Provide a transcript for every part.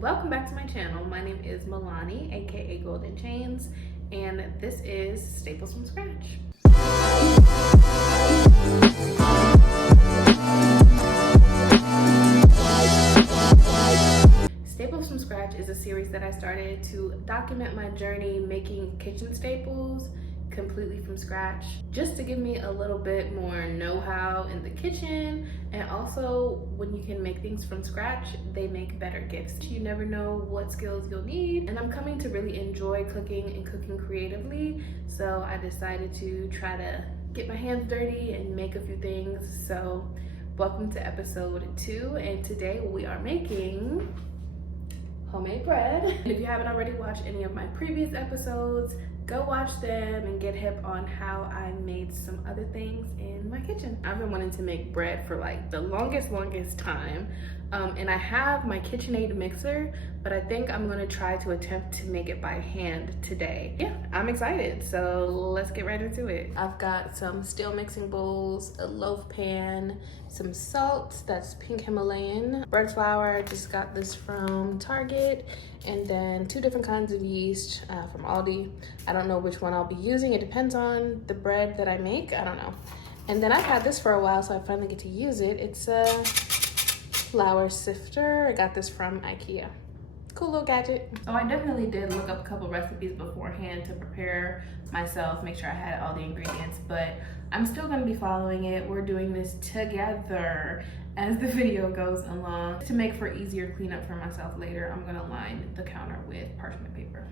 welcome back to my channel. My name is Milani, aka Golden Chains, and this is Staples from Scratch. Staples from Scratch is a series that I started to document my journey making kitchen staples completely from scratch, just to give me a little bit more know-how in the kitchen. And also, when you can make things from scratch, they make better gifts. You never know what skills you'll need, and I'm coming to really enjoy cooking and cooking creatively, so I decided to try to get my hands dirty and make a few things. So welcome to episode 2, and today we are making homemade bread. And if you haven't already watched any of my previous episodes, go watch them and get hip on how I made some other things in my kitchen. I've been wanting to make bread for like the longest time. And I have my KitchenAid mixer, but I think I'm gonna try to attempt to make it by hand today. Yeah, I'm excited, so let's get right into it. I've got some steel mixing bowls, a loaf pan, some salt, that's pink Himalayan, bread flour, I just got this from Target, and then 2 different kinds of yeast from Aldi. I don't know which one I'll be using. It depends on the bread that I make, I don't know. And then I've had this for a while, so I finally get to use it. It's a flour sifter. I got this from IKEA. Cool little gadget. So I definitely did look up a couple recipes beforehand to prepare myself, make sure I had all the ingredients, but I'm still gonna be following it. We're doing this together as the video goes along. To make for easier cleanup for myself later, I'm gonna line the counter with parchment paper.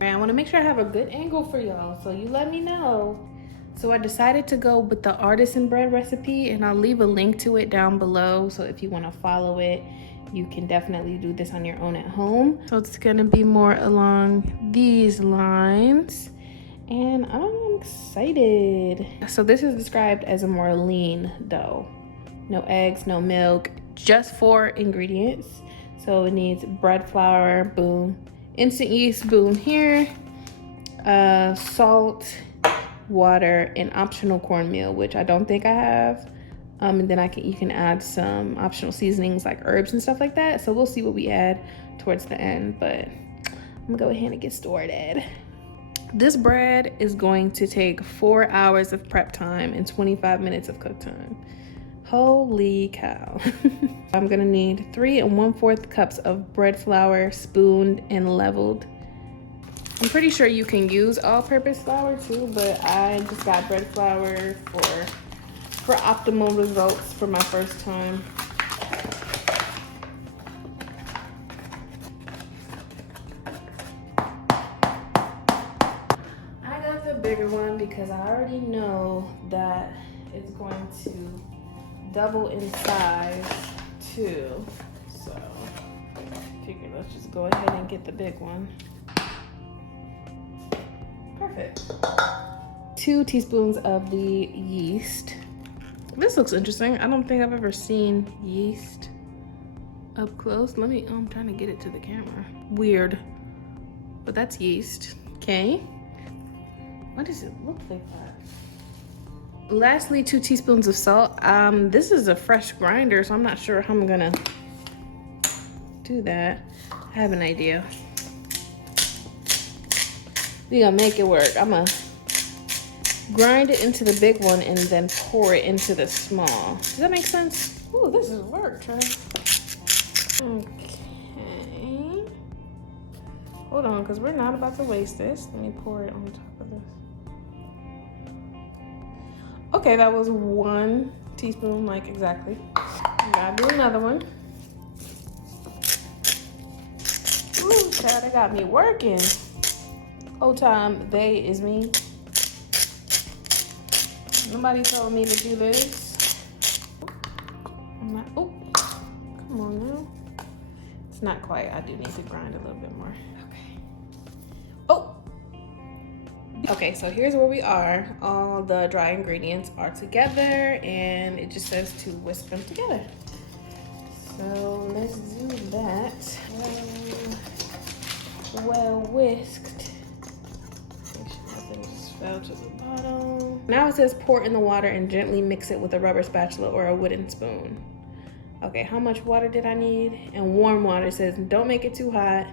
I want to make sure I have a good angle for y'all, so you let me know. So I decided to go with the artisan bread recipe, and I'll leave a link to it down below, so if you want to follow it, you can definitely do this on your own at home. So it's gonna be more along these lines, and I don't know, I'm excited. So this is described as a more lean dough. No eggs, no milk, just 4 ingredients. So it needs bread flour, boom, instant yeast, boom here, salt, water, and optional cornmeal, which I don't think I have. And then you can add some optional seasonings like herbs and stuff like that. So we'll see what we add towards the end, but I'm gonna go ahead and get started. This bread is going to take 4 hours of prep time and 25 minutes of cook time. Holy cow. I'm gonna need 3 1/4 cups of bread flour, spooned and leveled. I'm pretty sure you can use all-purpose flour too, but I just got bread flour for optimal results for my first time. I got the bigger one because I already know that it's going to double in size too, so I figured let's just go ahead and get the big one. Perfect. 2 teaspoons of the yeast. This looks interesting. I don't think I've ever seen yeast up close. I'm trying to get it to the camera. Weird, but that's yeast. Okay, what does it look like that? Lastly, 2 teaspoons of salt. This is a fresh grinder, so I'm not sure how I'm gonna do that. I have an idea. We gonna make it work. I'm gonna grind it into the big one and then pour it into the small. Does that make sense? Ooh, this is work, Trey. Okay. Hold on, because we're not about to waste this. Let me pour it on top of this. Okay, that was 1 teaspoon, like exactly. Gotta do another one. Ooh, child, they got me working. Whole time, they is me. Nobody told me to do this. Oh, come on now. It's not quite, I do need to grind a little bit more. Okay. Oh! Okay, so here's where we are. All the dry ingredients are together, and it just says to whisk them together. So let's do that. Well whisked. Fell to the bottom. Now it says pour in the water and gently mix it with a rubber spatula or a wooden spoon. Okay, how much water did I need? And warm water. It says don't make it too hot.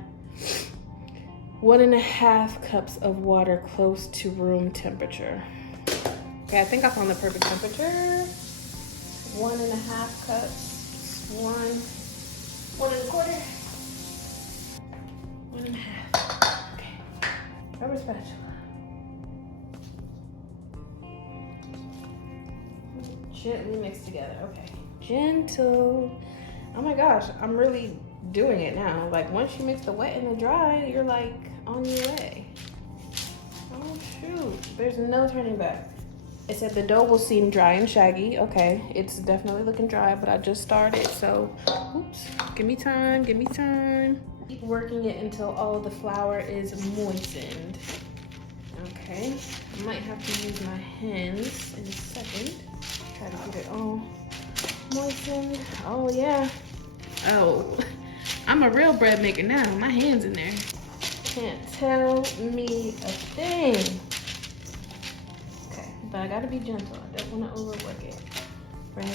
1.5 cups of water close to room temperature. Okay, I think I found the perfect temperature. 1.5 cups. 1.25. 1.5. Okay. Rubber spatula. Gently mixed together. Okay. Gentle. Oh my gosh, I'm really doing it now. Like once you mix the wet and the dry, you're like on your way. Oh shoot, there's no turning back. It said the dough will seem dry and shaggy. Okay, it's definitely looking dry, but I just started, so oops, give me time, give me time. Keep working it until all the flour is moistened. Okay, I might have to use my hands in a second. Try to get it all moistened. Oh yeah. Oh, I'm a real bread maker now. My hand's in there. Can't tell me a thing. Okay, but I gotta be gentle. I don't wanna overwork it. Right.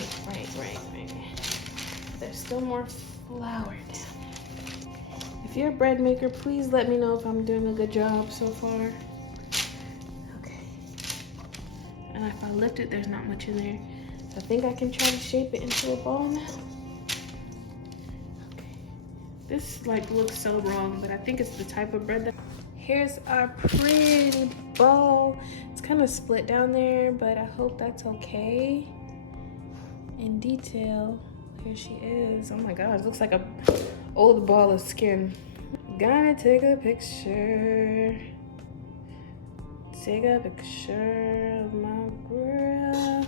There's still more flour down there. If you're a bread maker, please let me know if I'm doing a good job so far. Okay. And if I lift it, there's not much in there. I think I can try to shape it into a ball now. This like looks so wrong, but I think it's the type of bread that... Here's our pretty ball. It's kind of split down there, but I hope that's okay. In detail, here she is. Oh my gosh, looks like a old ball of skin. Gotta take a picture. Take a picture of my girl.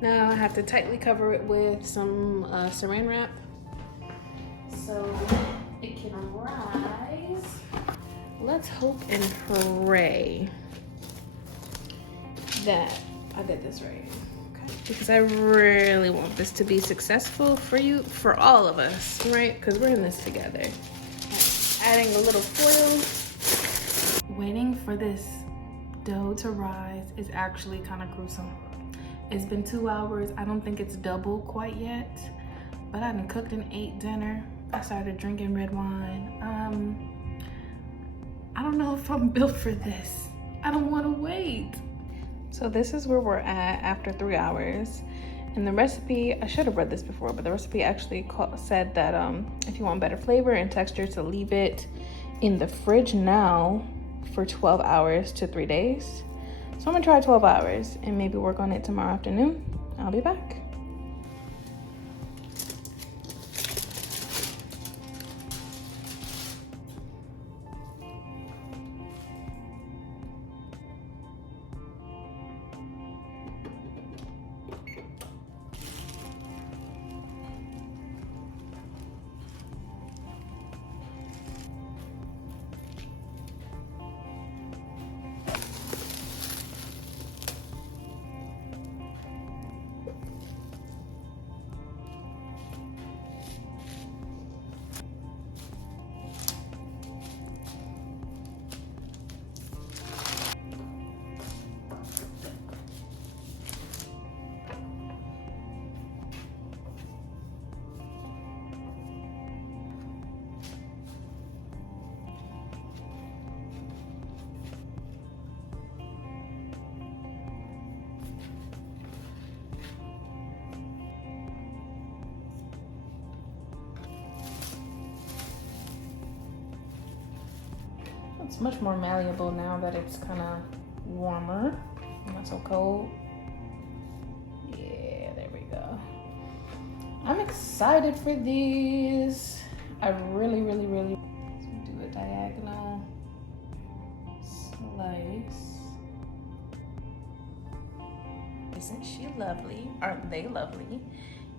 Now I have to tightly cover it with some saran wrap, so it can rise. Let's hope and pray that I did this right, okay? Because I really want this to be successful for you, for all of us, right? Because we're in this together. Adding a little foil. Waiting for this dough to rise is actually kind of gruesome. It's been 2 hours. I don't think it's double quite yet, but I done cooked and ate dinner. I started drinking red wine. I don't know if I'm built for this. I don't want to wait. So this is where we're at after 3 hours. And the recipe, I should have read this before, but the recipe actually said that if you want better flavor and texture, to leave it in the fridge now for 12 hours to 3 days. So I'm gonna try 12 hours and maybe work on it tomorrow afternoon. I'll be back. It's much more malleable now that it's kind of warmer, not so cold. Yeah, there we go. I'm excited for these. I really do a diagonal slice. Isn't she lovely? Aren't they lovely?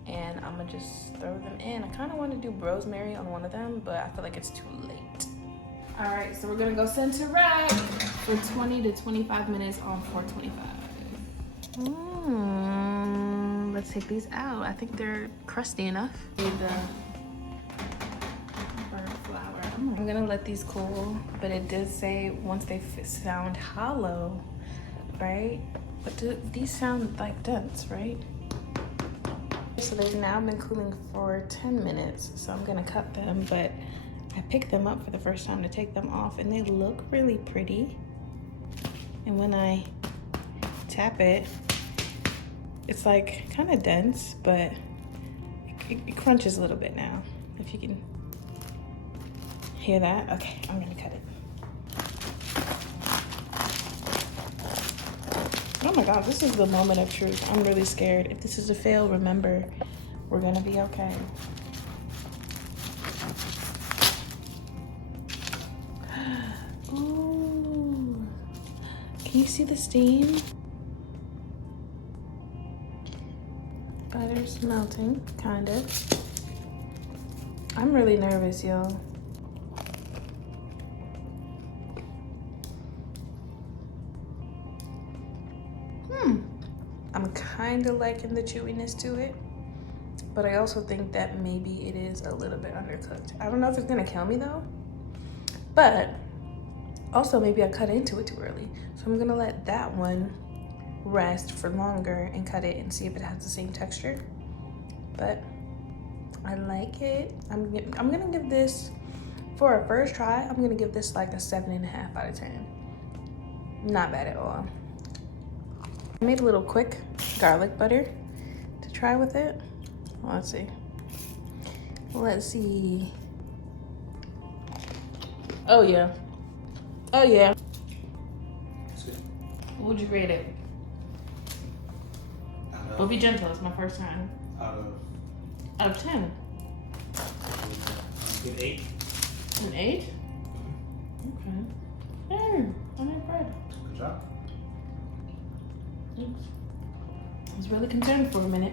And I'm gonna just throw them in. I kind of want to do rosemary on one of them, but I feel like it's too late. All right, so we're gonna go center rack for 20 to 25 minutes on 425. Let's take these out. I think they're crusty enough. Need the burnt flour. I'm gonna let these cool, but it does say once they sound hollow, right? But these sound like dents, right? So they've now been cooling for 10 minutes, so I'm gonna cut them, but I picked them up for the first time to take them off, and they look really pretty. And when I tap it, it's like kind of dense, but it crunches a little bit now. If you can hear that. Okay, I'm gonna cut it. Oh my God, this is the moment of truth. I'm really scared. If this is a fail, remember, we're gonna be okay. Ooh, can you see the steam? Butter's melting, kind of. I'm really nervous, y'all. I'm kind of liking the chewiness to it, but I also think that maybe it is a little bit undercooked. I don't know if it's gonna kill me though, but also maybe I cut into it too early. So I'm gonna let that one rest for longer and cut it and see if it has the same texture. But I like it. I'm gonna give this, for a first try, I'm gonna give this like a 7.5 out of 10. Not bad at all. I made a little quick garlic butter to try with it. Let's see. Let's see. Oh yeah. Oh yeah. What would you rate it? But be gentle, it's my first time. Out of 10. An 8. An 8? Okay. Hey, I'm impressed. Good job. Thanks. I was really concerned for a minute.